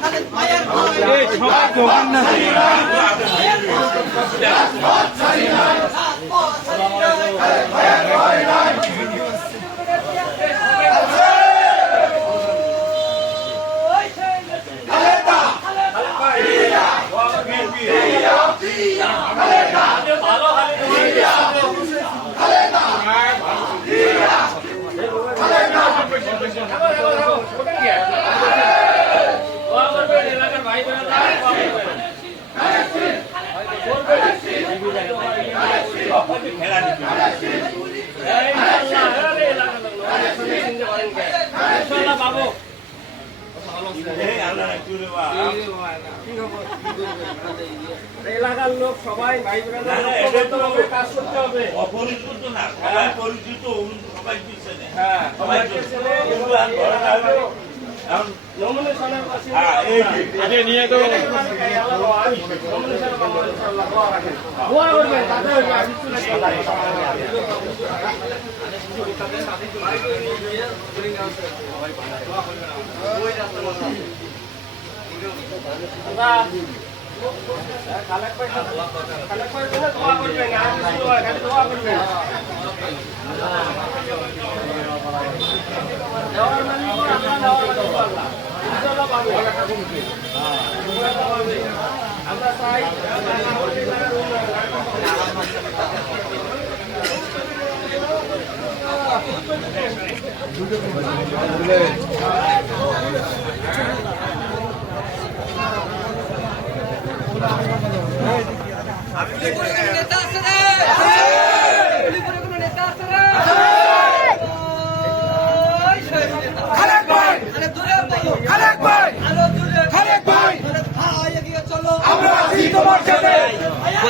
ছাড়ি নাই এই সবাই দোকান না এলাকার লোক সবাই ভাই কাজ করতে হবে অপরিচিত না সবাই পরিচিত। সবাই পিছনে হ্যাঁ সবাই হ্যাঁ, যে, আরে নিয়ে তো দোয়া করবেন দোয়া আর কিছু নয়, খালি দোয়া করবেন আমরা দেওয়ার মানে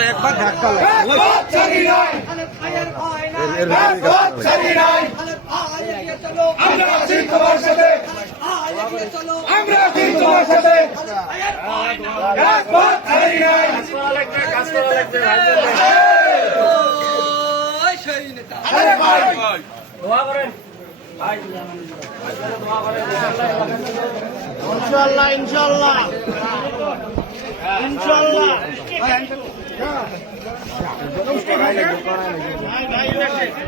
করেন ভাই দোয়া করেন ইনশাল্লাহ ইনশাল্লাহ ইনশাল্লাহ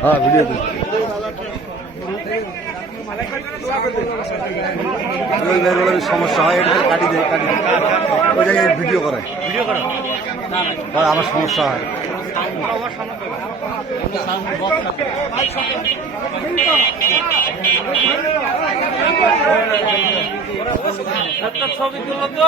হ্যাঁ ভিডিও সমস্যা হয় এটা কাটি দেয় কাটি দেয়। ওই জায়গায় ভিডিও করে। ভিডিও আমার সমস্যা হয়। ছবি তুলো তো।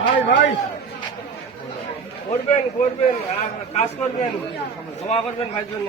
ভাই ভাই করবেন করবেন আর কাজ করবেন দোয়া করবেন ভাই জন্য।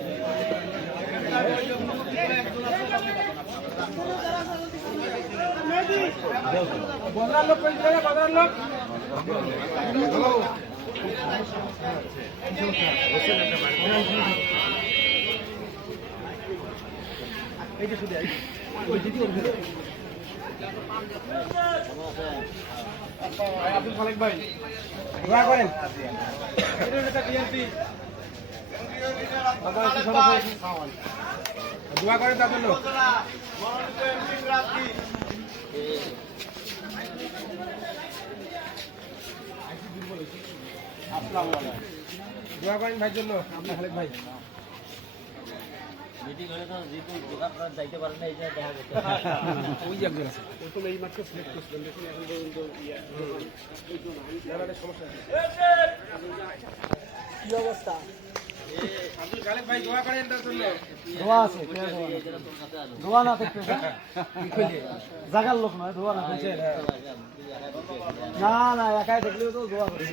বদলার লোক বদলার লোক আব্দুল খালেক ভাই দোয়া করেন। দোয়া করে তাদের লোক দোয়া করেন ভাই জন্য আপনার খালেক ভাই মিটিং যে কোনো যাইতে পারে না এই দেখা এই মাত্র সিলেক্ট করছিলেন দেখুন এখন কি অবস্থা? দোয়া না জাগার লোক নয়, ধোয়া না দেখছে না না, একাই দেখলেও তো দোয়া করেন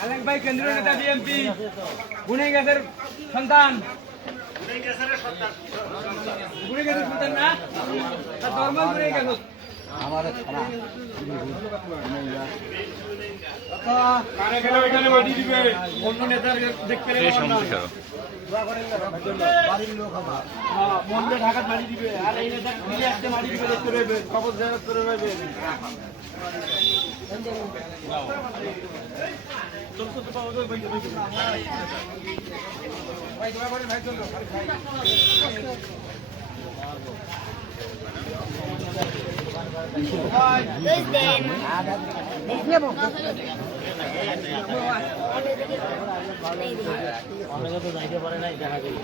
খালেক ভাই কেন্দ্রীয় নেতা বিএনপি গুনে গেছের সন্তান। গুনে গেছে না? ধর্ম ঘুরে গেছে আমার খারাপ অন্য নেতার দেখতে বাড়ির লোক আমার মন্দিরে ঢাকাত মাটি দিবে। আর এই নেতা দিলে একটা মাটি দিবে দেখতে রইবে খবর জায়গা করে রইবে ভাই দোয়া ভাই। অনেকে তো যাইতে দেখা যায়